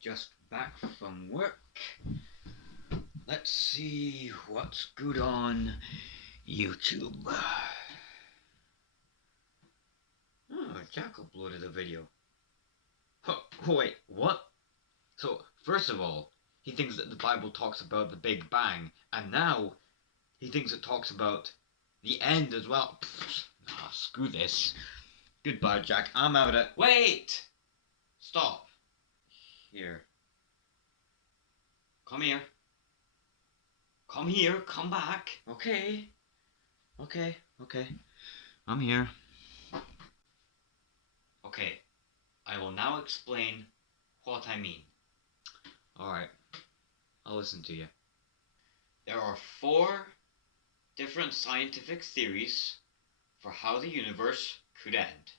just back from work. Let's see what's good on YouTube. Oh, Jack uploaded a video. Oh, wait, what? So, first of all, he thinks that the Bible talks about the Big Bang, and now he thinks it talks about the end as well. Screw this. Goodbye, Jack. I'm out of it. Wait! Stop. Here. Come here. Come here. Come back. Okay. Okay. I'm here. Okay. I will now explain what I mean. Alright. I'll listen to you. There are 4 different scientific theories for how the universe could end.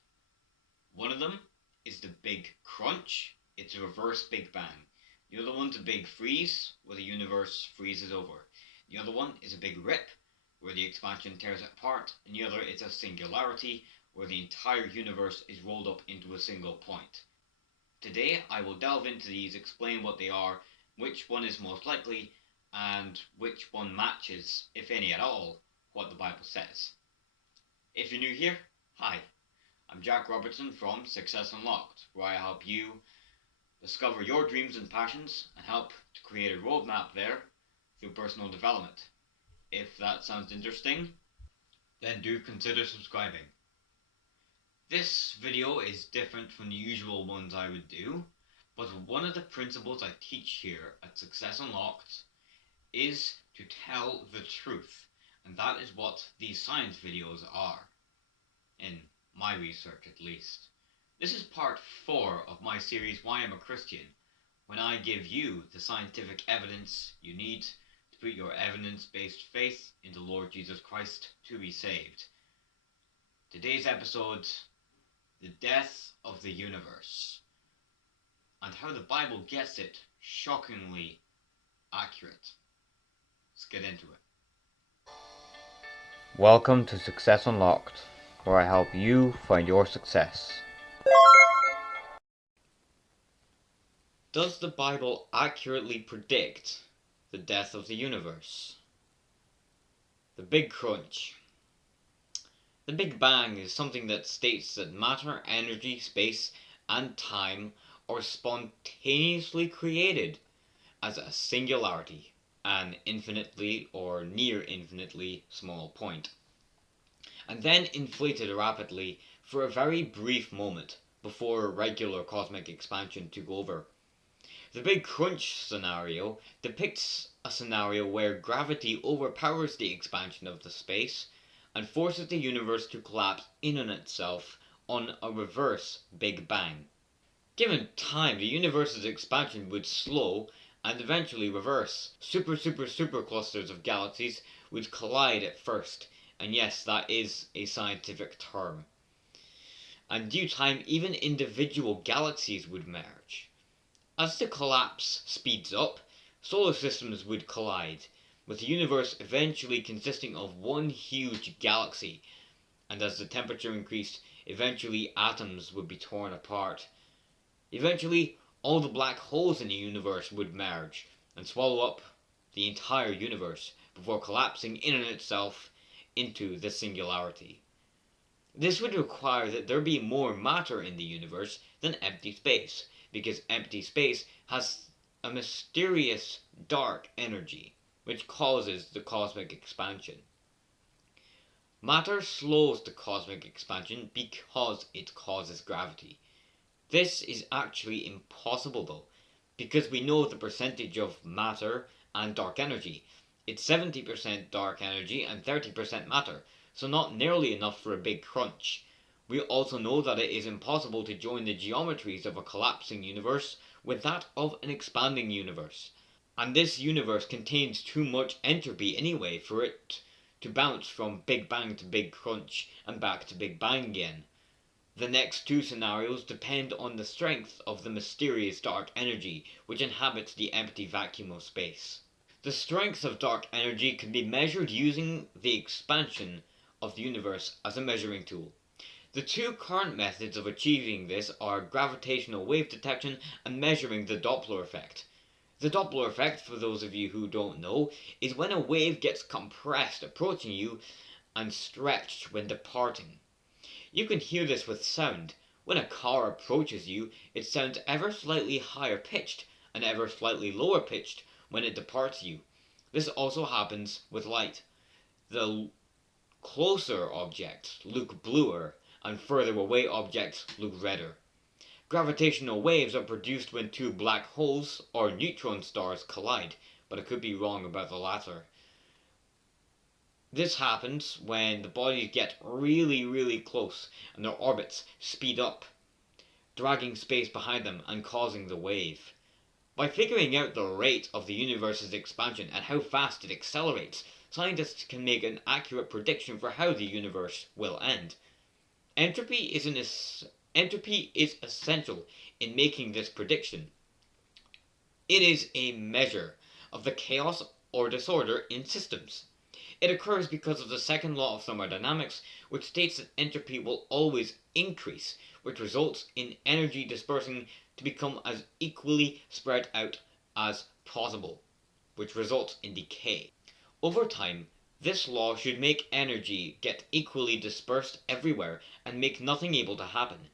One of them is the Big Crunch. It's a reverse Big Bang. The other one's a Big Freeze, where the universe freezes over. The other one is a Big Rip, where the expansion tears it apart. And the other is a Singularity, where the entire universe is rolled up into a single point. Today I will delve into these, explain what they are, which one is most likely, and which one matches, if any at all, what the Bible says. If you're new here, hi. I'm Jack Robertson from Success Unlocked, where I help you discover your dreams and passions and help to create a roadmap there through personal development. If that sounds interesting, then do consider subscribing. This video is different from the usual ones I would do, but one of the principles I teach here at Success Unlocked is to tell the truth, and that is what these science videos are, in my research at least. This is part 4 of my series Why I'm a Christian, when I give you the scientific evidence you need to put your evidence-based faith in the Lord Jesus Christ to be saved. Today's episode, the death of the universe, and how the Bible gets it shockingly accurate. Let's get into it. Welcome to Success Unlocked, where I help you find your success. Does the Bible accurately predict the death of the universe? The Big Crunch. The Big Bang is something that states that matter, energy, space, and time are spontaneously created as a singularity, an infinitely or near infinitely small point, and then inflated rapidly for a very brief moment before regular cosmic expansion took over. The Big Crunch scenario depicts a scenario where gravity overpowers the expansion of the space and forces the universe to collapse in on itself on a reverse Big Bang. Given time, the universe's expansion would slow and eventually reverse. Super clusters of galaxies would collide at first, and yes, that is a scientific term. And in due time, even individual galaxies would merge. As the collapse speeds up, solar systems would collide, with the universe eventually consisting of one huge galaxy, and as the temperature increased, eventually atoms would be torn apart. Eventually, all the black holes in the universe would merge and swallow up the entire universe before collapsing in on itself into the singularity. This would require that there be more matter in the universe than empty space, because empty space has a mysterious dark energy which causes the cosmic expansion. Matter slows the cosmic expansion because it causes gravity. This is actually impossible though, because we know the percentage of matter and dark energy. It's 70% dark energy and 30% matter, so not nearly enough for a big crunch. We also know that it is impossible to join the geometries of a collapsing universe with that of an expanding universe. And this universe contains too much entropy anyway for it to bounce from Big Bang to Big Crunch and back to Big Bang again. The next 2 scenarios depend on the strength of the mysterious dark energy which inhabits the empty vacuum of space. The strength of dark energy can be measured using the expansion of the universe as a measuring tool. The two current methods of achieving this are gravitational wave detection and measuring the Doppler effect. The Doppler effect, for those of you who don't know, is when a wave gets compressed approaching you and stretched when departing. You can hear this with sound. When a car approaches you, it sounds ever slightly higher pitched and ever slightly lower pitched when it departs you. This also happens with light. The closer objects look bluer and further away objects look redder. Gravitational waves are produced when two black holes or neutron stars collide, but I could be wrong about the latter. This happens when the bodies get really close and their orbits speed up, dragging space behind them and causing the wave. By figuring out the rate of the universe's expansion and how fast it accelerates, scientists can make an accurate prediction for how the universe will end. Entropy is essential in making this prediction. It is a measure of the chaos or disorder in systems. It occurs because of the second law of thermodynamics, which states that entropy will always increase, which results in energy dispersing to become as equally spread out as possible, which results in decay. Over time, this law should make energy get equally dispersed everywhere and make nothing able to happen.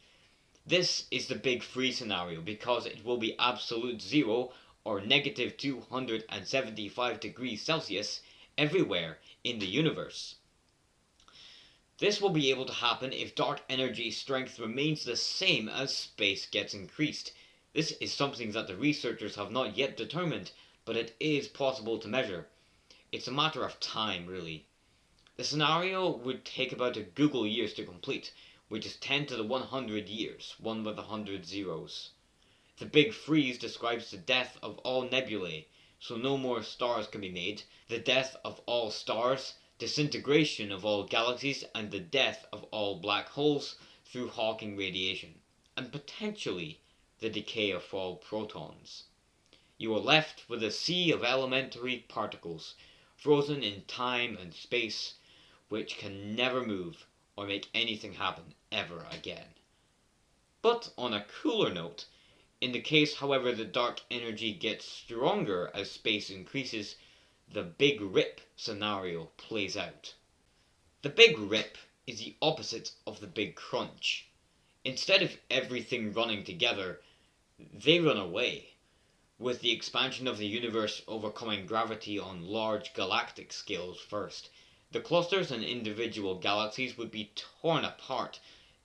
This is the big freeze scenario because it will be absolute zero or negative 275 degrees Celsius everywhere in the universe. This will be able to happen if dark energy strength remains the same as space gets increased. This is something that the researchers have not yet determined, but it is possible to measure. It's a matter of time, really. The scenario would take about a Google years to complete, which is 10 to the 100 years, 1 with 100 zeros. The Big Freeze describes the death of all nebulae, so no more stars can be made, the death of all stars, disintegration of all galaxies, and the death of all black holes through Hawking radiation, and potentially the decay of all protons. You are left with a sea of elementary particles, frozen in time and space, which can never move or make anything happen ever again. But on a cooler note, in the case, however, the dark energy gets stronger as space increases, the Big Rip scenario plays out. The Big Rip is the opposite of the Big Crunch. Instead of everything running together, they run away, with the expansion of the universe overcoming gravity on large galactic scales first. The clusters and individual galaxies would be torn apart.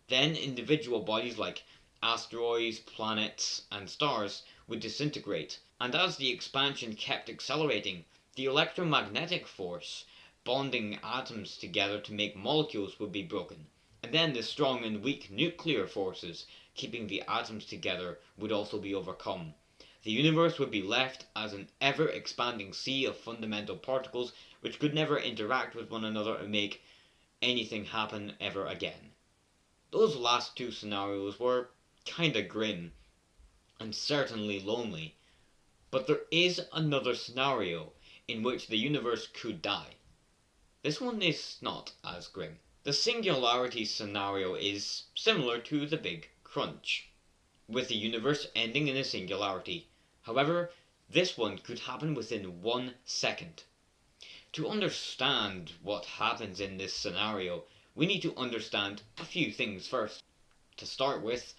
Then individual bodies like asteroids, planets, and stars would disintegrate. And as the expansion kept accelerating, the electromagnetic force bonding atoms together to make molecules would be broken. And then the strong and weak nuclear forces keeping the atoms together would also be overcome. The universe would be left as an ever-expanding sea of fundamental particles which could never interact with one another and make anything happen ever again. Those last two scenarios were kinda grim, and certainly lonely, but there is another scenario in which the universe could die. This one is not as grim. The singularity scenario is similar to the Big Crunch, with the universe ending in a singularity. However, this one could happen within 1 second. To understand what happens in this scenario, we need to understand a few things first. To start with,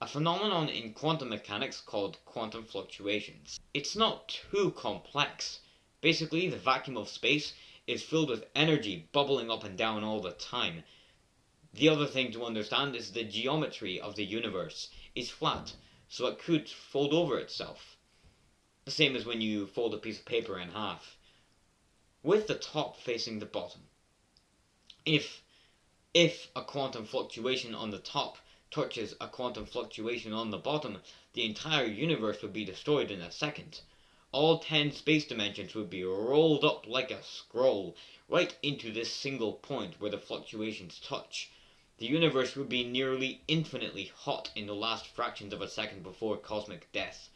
a phenomenon in quantum mechanics called quantum fluctuations. It's not too complex. Basically, the vacuum of space is filled with energy bubbling up and down all the time. The other thing to understand is the geometry of the universe is flat, so it could fold over itself. The same as when you fold a piece of paper in half, with the top facing the bottom. If a quantum fluctuation on the top touches a quantum fluctuation on the bottom, the entire universe would be destroyed in a second. All 10 space dimensions would be rolled up like a scroll, right into this single point where the fluctuations touch. The universe would be nearly infinitely hot in the last fractions of a second before cosmic death,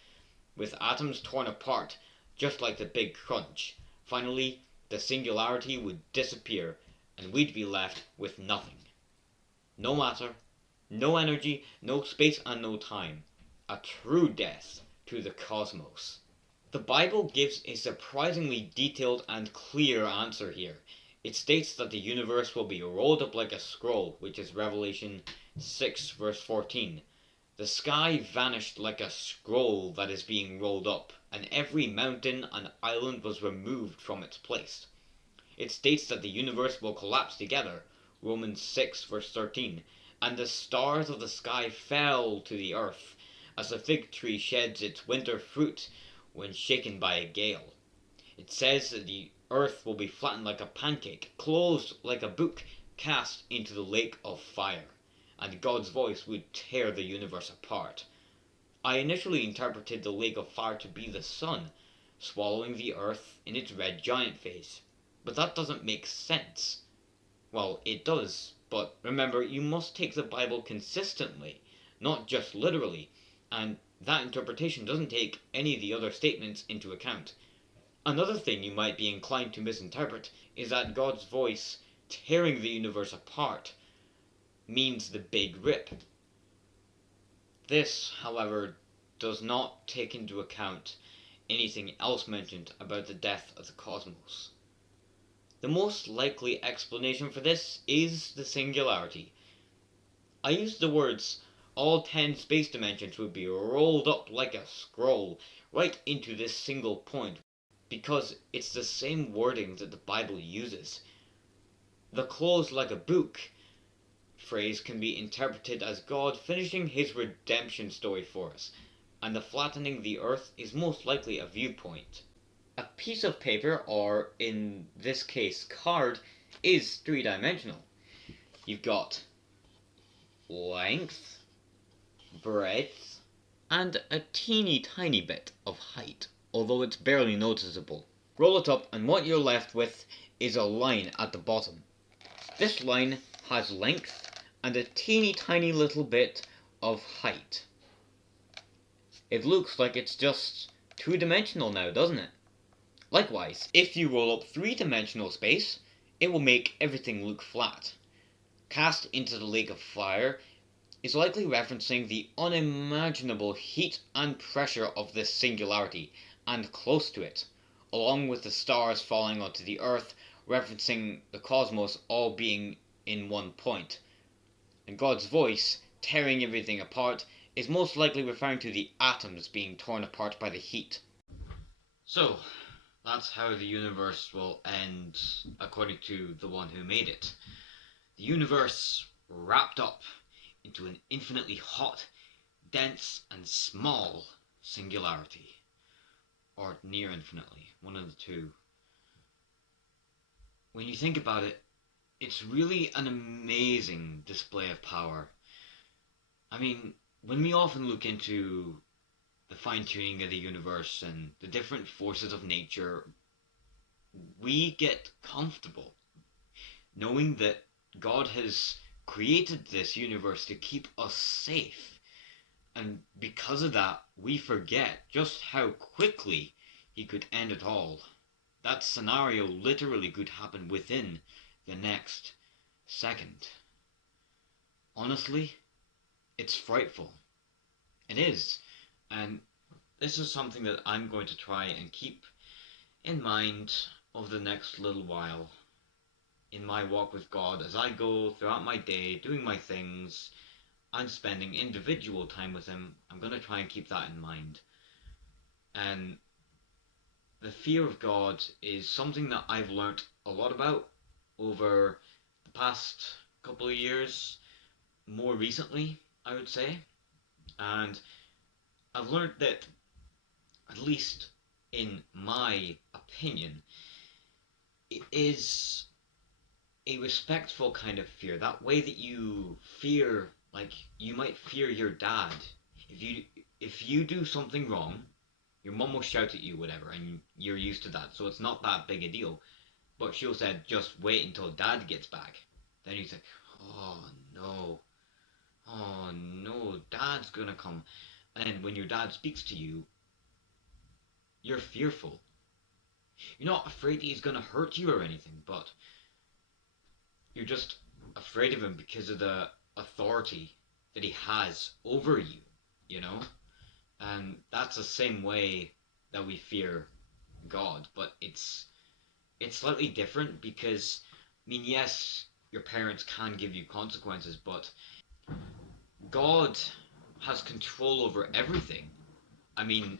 with atoms torn apart, just like the Big Crunch. Finally, the singularity would disappear, and we'd be left with nothing. No matter, No energy, no space, and no time. A true death to the cosmos. The Bible gives a surprisingly detailed and clear answer here. It states that the universe will be rolled up like a scroll, which is Revelation 6 verse 14. The sky vanished like a scroll that is being rolled up, and every mountain and island was removed from its place. It states that the universe will collapse together, Romans 6 verse 13, and the stars of the sky fell to the earth, as a fig tree sheds its winter fruit when shaken by a gale. It says that the earth will be flattened like a pancake, closed like a book, cast into the lake of fire, and God's voice would tear the universe apart. I initially interpreted the lake of fire to be the sun, swallowing the earth in its red giant phase. But that doesn't make sense. Well, it does, but remember, you must take the Bible consistently, not just literally, and that interpretation doesn't take any of the other statements into account. Another thing you might be inclined to misinterpret is that God's voice tearing the universe apart means the Big Rip. This, however, does not take into account anything else mentioned about the death of the cosmos. The most likely explanation for this is the singularity. I used the words all 10 space dimensions would be rolled up like a scroll right into this single point because it's the same wording that the Bible uses. The closed like a book phrase can be interpreted as God finishing his redemption story for us, and the flattening the earth is most likely a viewpoint. A piece of paper, or in this case card, is three-dimensional. You've got length, breadth, and a teeny tiny bit of height, although it's barely noticeable. Roll it up and what you're left with is a line at the bottom. This line has length and a teeny tiny little bit of height. It looks like it's just two-dimensional now, doesn't it? Likewise, if you roll up three-dimensional space, it will make everything look flat. Cast into the lake of fire is likely referencing the unimaginable heat and pressure of this singularity, and close to it, along with the stars falling onto the earth, referencing the cosmos all being in one point. And God's voice, tearing everything apart, is most likely referring to the atoms being torn apart by the heat. So, that's how the universe will end, according to the one who made it. The universe wrapped up into an infinitely hot, dense, and small singularity. Or near infinitely, one of the two. When you think about it, it's really an amazing display of power. I mean, when we often look into the fine-tuning of the universe and the different forces of nature, we get comfortable knowing that God has created this universe to keep us safe. And because of that, we forget just how quickly he could end it all. That scenario literally could happen within the next second. Honestly, it's frightful. It is. And this is something that I'm going to try and keep in mind over the next little while in my walk with God. As I go throughout my day doing my things, I'm spending individual time with him. I'm going to try and keep that in mind. And the fear of God is something that I've learnt a lot about over the past couple of years, more recently, I would say. And I've learned that, at least in my opinion, it is a respectful kind of fear. That way that you fear, like you might fear your dad. If you do something wrong, your mum will shout at you, whatever, and you're used to that, so it's not that big a deal. But she'll say, just wait until dad gets back. Then you think, oh no, dad's gonna come. And when your dad speaks to you, you're fearful. You're not afraid he's gonna hurt you or anything, but you're just afraid of him because of the authority that he has over you, you know? And that's the same way that we fear God, but it's slightly different because, I mean, yes, your parents can give you consequences, but God has control over everything. I mean,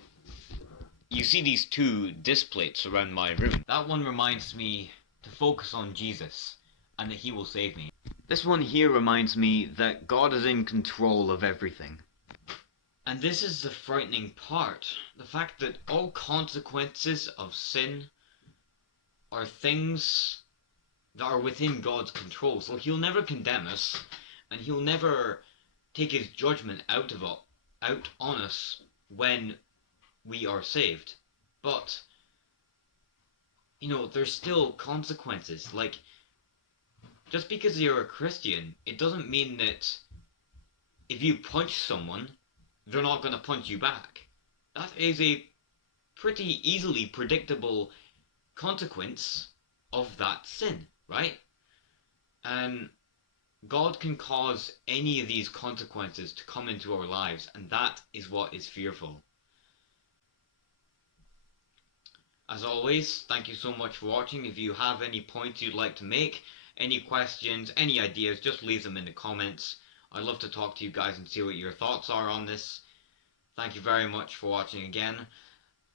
you see these two disc plates around my room. That one reminds me to focus on Jesus and that he will save me. This one here reminds me that God is in control of everything. And this is the frightening part. The fact that all consequences of sin are things that are within God's control. So he'll never condemn us, and he'll never take his judgment out on us when we are saved. But there's still consequences. Like, just because you're a Christian, it doesn't mean that if you punch someone, they're not going to punch you back. That is a pretty easily predictable consequence of that sin, right? And God can cause any of these consequences to come into our lives, and that is what is fearful. As always, thank you so much for watching. If you have any points you'd like to make, any questions, any ideas, just leave them in the comments. I'd love to talk to you guys and see what your thoughts are on this. Thank you very much for watching again.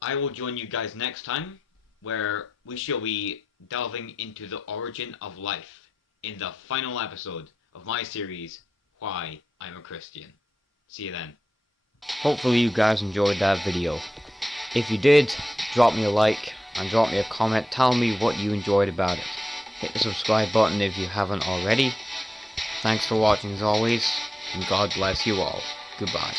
I will join you guys next time, where we shall be delving into the origin of life in the final episode of my series, Why I'm a Christian. See you then. Hopefully you guys enjoyed that video. If you did, drop me a like and drop me a comment. Tell me what you enjoyed about it. Hit the subscribe button if you haven't already. Thanks for watching as always, and God bless you all. Goodbye.